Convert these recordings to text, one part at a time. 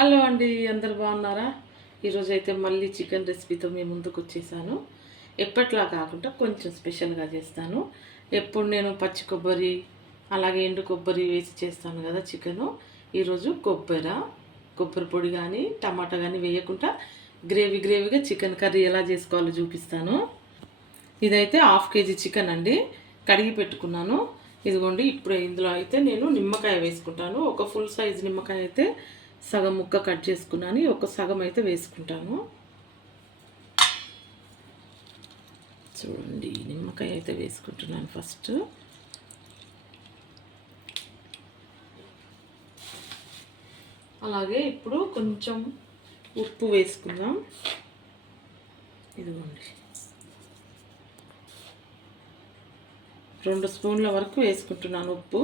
Hello అండి అందరు బాగున్నారా? ఈరోజు అయితే మళ్ళీ చికెన్ రెసిపీతో మీ ముందుకు వచ్చేసాను ఎప్పట్లా కాకుండా కొంచెం స్పెషల్గా చేస్తాను. ఎప్పుడు నేను పచ్చి కొబ్బరి అలాగే ఎండు కొబ్బరి వేసి చేస్తాను కదా చికెను. ఈరోజు కొబ్బరి కొబ్బరి పొడి కానీ టమాటా కానీ వేయకుండా గ్రేవీ గ్రేవీగా చికెన్ కర్రీ ఎలా చేసుకోవాలో చూపిస్తాను. ఇదైతే హాఫ్ కేజీ చికెన్ అండి కడిగి పెట్టుకున్నాను. ఇదిగోండి ఇప్పుడు ఇందులో అయితే నేను నిమ్మకాయ వేసుకుంటాను. ఒక ఫుల్ సైజ్ నిమ్మకాయ అయితే సగం ముక్క కట్ చేసుకున్నాను ఒక సగం అయితే వేసుకుంటాను. చూడండి నిమ్మకాయ అయితే వేసుకుంటున్నాను ఫస్ట్. అలాగే ఇప్పుడు కొంచెం ఉప్పు వేసుకుందాం. ఇదిగోండి. రెండు స్పూన్ల వరకు వేసుకుంటున్నాను ఉప్పు.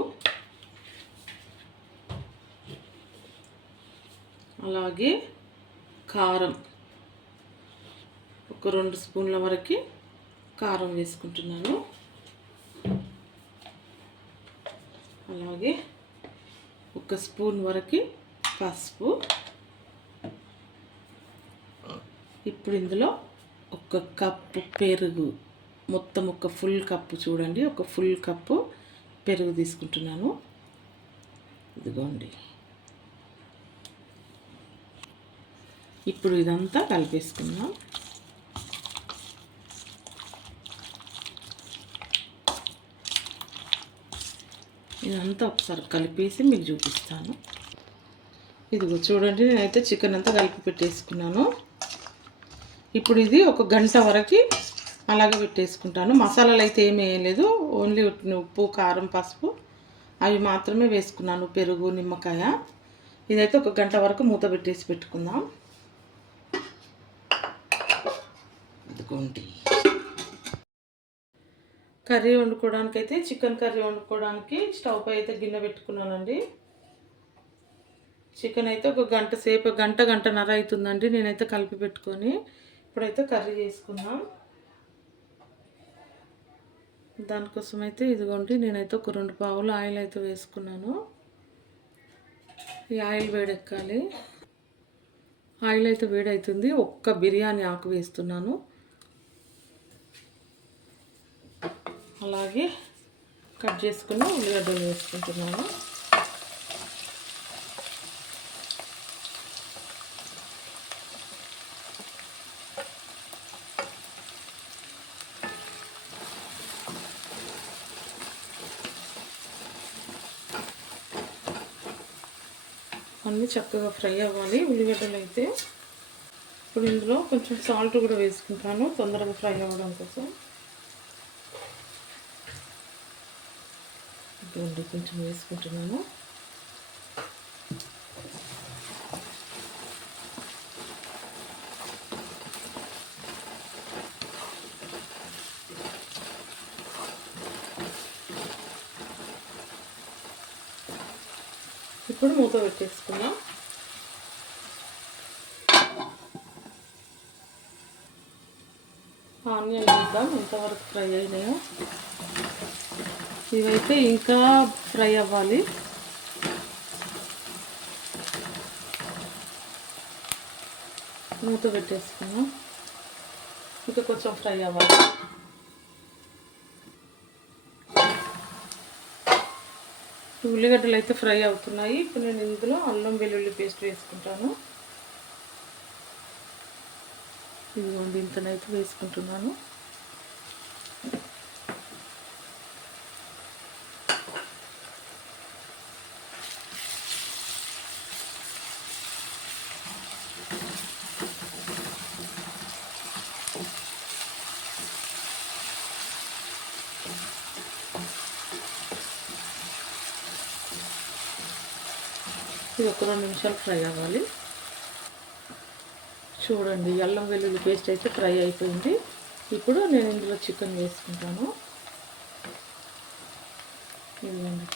అలాగే కారం. ఒక రెండు స్పూన్ల వరకు కారం వేసుకుంటున్నాను. అలాగే ఒక స్పూన్ వరకు పసుపు. ఇప్పుడు ఇందులో ఒక కప్పు పెరుగు. మొత్తం ఒక ఫుల్ కప్పు చూడండి. ఒక ఫుల్ కప్పు పెరుగు తీసుకుంటున్నాను. ఇదిగోండి. ఇప్పుడు ఇదంతా కలిపేసుకుందాం. ఇదంతా ఒకసారి కలిపేసి మీకు చూపిస్తాను. ఇదిగో చూడండి నేనైతే చికెన్ అంతా కలిపి పెట్టేసుకున్నాను. ఇప్పుడు ఇది ఒక గంట వరకు అలాగే పెట్టేసుకుంటాను. మసాలాలు అయితే ఏమీ వేయలేదు ఓన్లీ ఉప్పు కారం పసుపు అవి మాత్రమే వేసుకున్నాను. పెరుగు నిమ్మకాయ. ఇదైతే ఒక గంట వరకు మూత పెట్టేసి పెట్టుకుందాం. పెట్టుకోండి. కర్రీ వండుకోవడానికి అయితే చికెన్ కర్రీ వండుకోవడానికి స్టవ్ పై అయితే గిన్నె పెట్టుకున్నానండి. చికెన్ అయితే ఒక గంట సేపు గంట గంటన్నర అవుతుందండి నేనైతే కలిపి పెట్టుకొని. ఇప్పుడైతే కర్రీ చేసుకుందాం. దానికోసం అయితే ఇదిగోండి నేనైతే ఒక రెండు పావులు ఆయిల్ అయితే వేసుకున్నాను. ఈ ఆయిల్ వేడెక్కాలి. ఆయిల్ అయితే వేడవుతుంది ఒక్క బిర్యానీ ఆకు వేస్తున్నాను. అలాగే కట్ చేసుకున్న ఉల్లిగడ్డలు వేసుకుంటున్నాను. అన్నీ చక్కగా ఫ్రై అవ్వాలి. ఉల్లిగడ్డలు అయితే ఇప్పుడు ఇందులో కొంచెం సాల్ట్ కూడా వేసుకుంటాను తొందరగా ఫ్రై అవ్వడం కోసం. ఇదిగోండి కొంచెం వేసుకుంటున్నాను ఇప్పుడు మూత పెట్టేసుకున్నాం ఆనియన్ వేద్దాం. ఎంతవరకు ఫ్రై అయినాయో. ఇవైతే ఇంకా ఫ్రై అవ్వాలి. మూత పెట్టేసుకున్నాం. ఇంకా కొంచెం ఫ్రై అవ్వాలి. ఉల్లిగడ్డలు అయితే ఫ్రై అవుతున్నాయి. ఇప్పుడు నేను ఇందులో అల్లం వెల్లుల్లి పేస్ట్ వేసుకుంటాను. ఇదిగోండి ఇంతనైతే వేసుకుంటున్నాను. ఇది ఒక రెండు నిమిషాలు ఫ్రై అవ్వాలి. చూడండి అల్లం వెల్లుల్లి పేస్ట్ అయితే ఫ్రై అయిపోయింది. ఇప్పుడు నేను ఇందులో చికెన్ వేసుకుంటాను. ఇదిగోండి.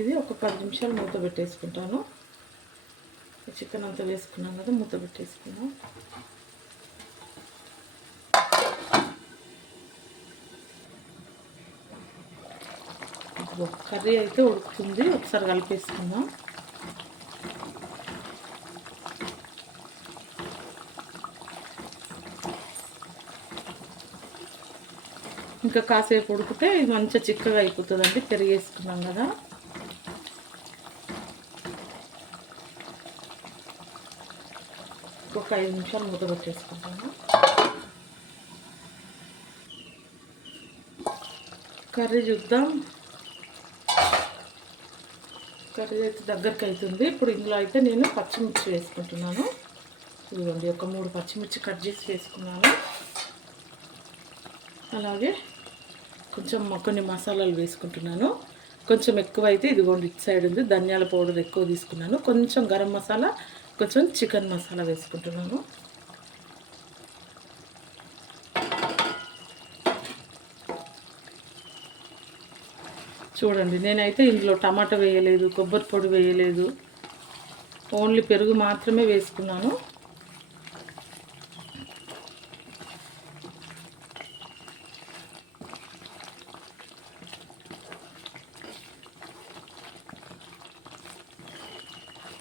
ఇది ఒక పది నిమిషాలు మూత పెట్టేసుకుంటాను. చికెన్ అంతా వేసుకున్నాం కదా మూత పెట్టేసుకున్నాం కర్రీ అయితే ఉడుకుతుంది. ఒకసారి కలిపేసుకుందాం. ఇంకా కాసేపు ఉడికితే ఇది మంచిగా చిక్కగా అయిపోతుందండి. పెరిగేసుకున్నాం కదా. ఒక ఐదు నిమిషాలు మూత పెట్టేసుకుంటాను. కర్రీ చూద్దాం. కర్రీ అయితే దగ్గరికి అవుతుంది ఇప్పుడు ఇందులో అయితే నేను పచ్చిమిర్చి వేసుకుంటున్నాను. ఇదిగోండి ఒక మూడు పచ్చిమిర్చి కట్ చేసి వేసుకున్నాను. అలాగే కొంచెం కొన్ని మసాలాలు వేసుకుంటున్నాను. కొంచెం ఎక్కువ అయితే ఇదిగోండి ఇటు సైడ్ ఉంది. ధనియాల పౌడర్ ఎక్కువ తీసుకున్నాను. కొంచెం గరం మసాలా కొంచెం చికెన్ మసాలా వేసుకుంటున్నాను. చూడండి నేనైతే ఇందులో టమాటా వేయలేదు కొబ్బరి పొడి వేయలేదు. ఓన్లీ పెరుగు మాత్రమే వేసుకున్నాను.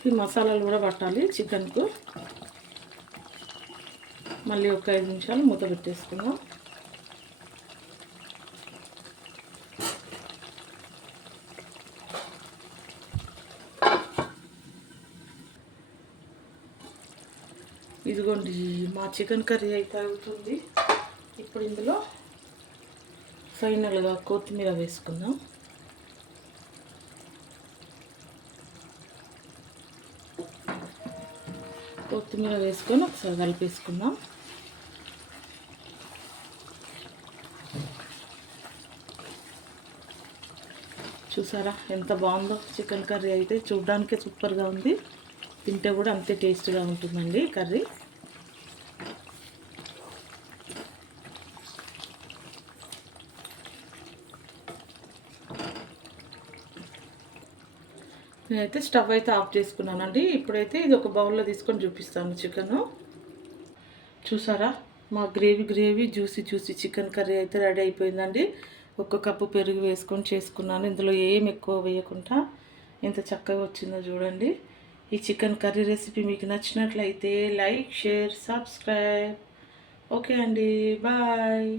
ఈ మసాలాలు కూడా పట్టాలి చికెన్కు. మళ్ళీ ఒక ఐదు నిమిషాలు మూత పెట్టేసుకుందాం. ఇదిగోండి మా చికెన్ కర్రీ అయితే అవుతుంది. ఇప్పుడు ఇందులో ఫైనల్గా కొత్తిమీర వేసుకుందాం. కొత్తిమీర వేసుకొని ఒకసారి కలిపేసుకుందాం. చూసారా ఎంత బాగుందో చికెన్ కర్రీ అయితే చూడడానికే సూపర్గా ఉంది. తింటే కూడా అంతే టేస్ట్గా ఉంటుందండి కర్రీ. నేనైతే స్టవ్ అయితే ఆఫ్ చేసుకున్నానండి. ఇప్పుడైతే ఇది ఒక బౌల్లో తీసుకొని చూపిస్తాను చికెను. చూసారా? మా gravy gravy juicy juicy chicken curry అయితే రెడీ అయిపోయిందండి. ఒక కప్పు పెరుగు వేసుకొని చేసుకున్నాను. ఇందులో ఏం ఎక్కువ వేయకుండా ఎంత చక్కగా వచ్చిందో చూడండి. ఈ చికెన్ కర్రీ రెసిపీ మీకు నచ్చినట్లయితే లైక్ షేర్ సబ్స్క్రైబ్. ఓకే అండి. బాయ్.